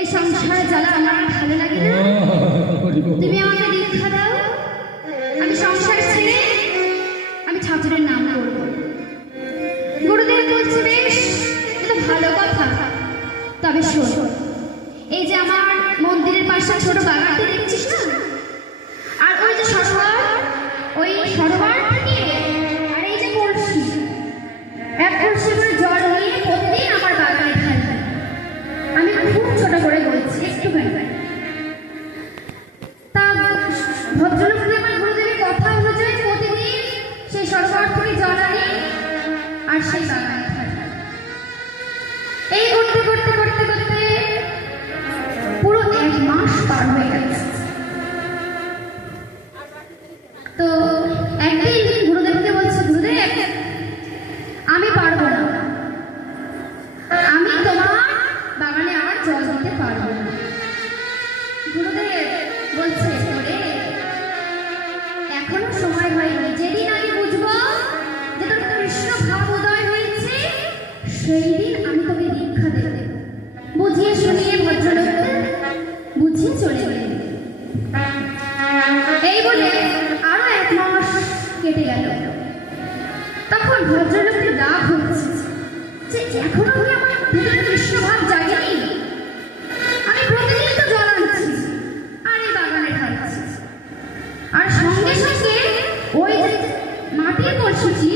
এই সংসারে জ্বালা আমার ভালো লাগে না। তুমি আমাকে দীক্ষা দাও, আমি সংসার ছেড়ে আমি ঠাকুরের নাম করব। গুরুদেব বলছে বেশ, এটা ভালো কথা, তবে শোন, এই যে আমার মন্দিরের পাশে ছোট বাগানটা দেখছিস না, আর ওই যে সরোবর, ওই সরোবর থেকে আর এই যে কলসি, এক কলসি করে জল নিয়ে প্রতিদিন আমার বাগানে ঢালবে। আমি খুব ছোট করে বলছি, একটুখানি। তা ভদ্রলোককে আমার গুরুদেবের কথা অনুযায়ী প্রতিদিন সেই সরোবর থেকে জল আনি আর সেই বাগানে ঢালবে। এই করতে করতে করতে করতে পুরো 1 মাস পার হয়ে গেছে। তো একদিন গুরুদেবকে বলছে, গুরুদেব আমি পারবো না, আমি তোমার বাগানে আমার জল দিতে পারবো না। গুরুদেব বলছে, ওরে এখনো সময় হয়নি, যেদিন আমি বুঝবো যে তোর কৃষ্ণ ভাব উদয় হয়েছে সেই দিন আমি তোকে দীক্ষা দেব। বুঝিয়ে শুনিয়ে ভদ্রলোককে বুঝিয়ে চলে গেলেন। এই বলে আরো 1 মাস কেটে গেল। তখন ভদ্রলোকের রাগ হচ্ছে যে এখনো কি আমার ভিতরে কৃষ্ণ ভাব জাগেনি? আমি প্রতিদিন তো জল আনছি আর এই বাগানে ঢালছি, আর সঙ্গে সঙ্গে ওই যে মাটির কলসিটি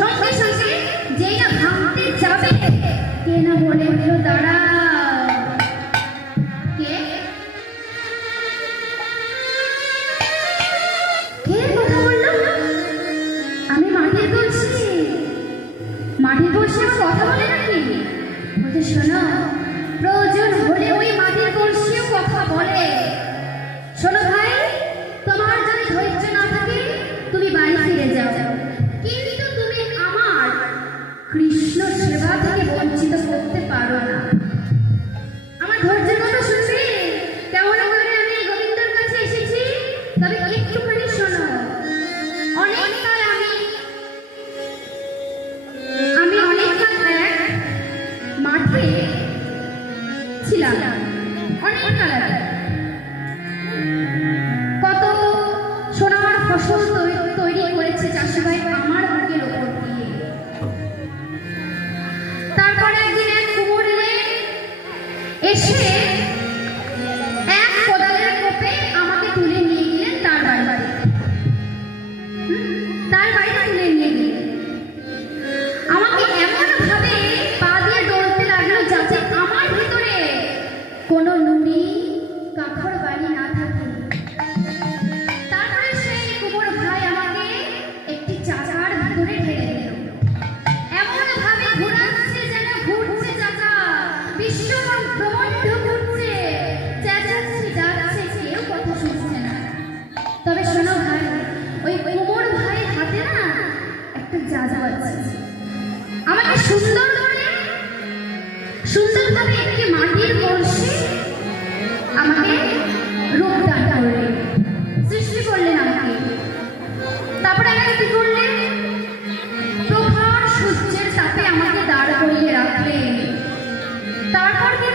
সঙ্গে সঙ্গে যেই না ভাঙতে যাবে, কে না বলে উঠল, দাঁড়া। কে কে কথা বললো? আমি মাটির কলসি, মাটির কলসি আমার কথা বলে নাকি? বলতে শোনো, প্রয়োজন হলে ওই মাটির কলসিও কথা বলে। শোনো ভাই, তোমার যদি ধৈর্য না থাকে তুমি বাড়ি ফিরে যাও, কিন্তু তুমি আমার কৃষ্ণ সেবা থেকে বঞ্চিত করতে পারো না। আমার ধৈর্যের কথা শুনবে? কেমন করে আমি গোবিন্দর কাছে এসেছি, তবে একটুখানি শোনো। অনেক কাল আমি অনেক কাল এক মাঠে ছিলাম, অনেক কাল আগে। কত সোনার ফসল তৈরি করেছে চাষি ভাই আমার বুকের ওপর দিয়ে। তারপরে একদিন এক কুমোর এসে এক কোদালের কোপে আমাকে তুলে নিয়ে গেলেন তার বাড়িতে। তার বাড়িতে তুলে নিয়ে গেলেন, আমাকে এমন ভাবে পা দিয়ে দৌড়তে লাগলো যাতে আমার ভিতরে কোনো নুড়ি কাঠর বাড়ি না থাকে। তারপরে সেই কুমোর ভাই আমাকে একটি চাকার ভিতরে ঢেলে দিল, এমন ভাবে ঘোরাচ্ছে যেন ঘুরছে চাকা, বিশ্ব ব্রহ্মাণ্ড ঘুরছে, চেঁচাচ্ছে যাচ্ছে, কেউ কথা শুনছে না। তবে শোনো ভাই, ওই কুমোর ভাইয়ের হাতে না একটা জাদু আছে। আমাকে সুন্দরভাবে একটি মাটির কলসি আমাকে রূপ দান করলেন, সৃষ্টি করলেন আমাকে। তারপরে আমাকে কি করলেন? প্রখর সূর্যের তাপে আমাকে দাঁড় করিয়ে রাখলেন। তারপর কি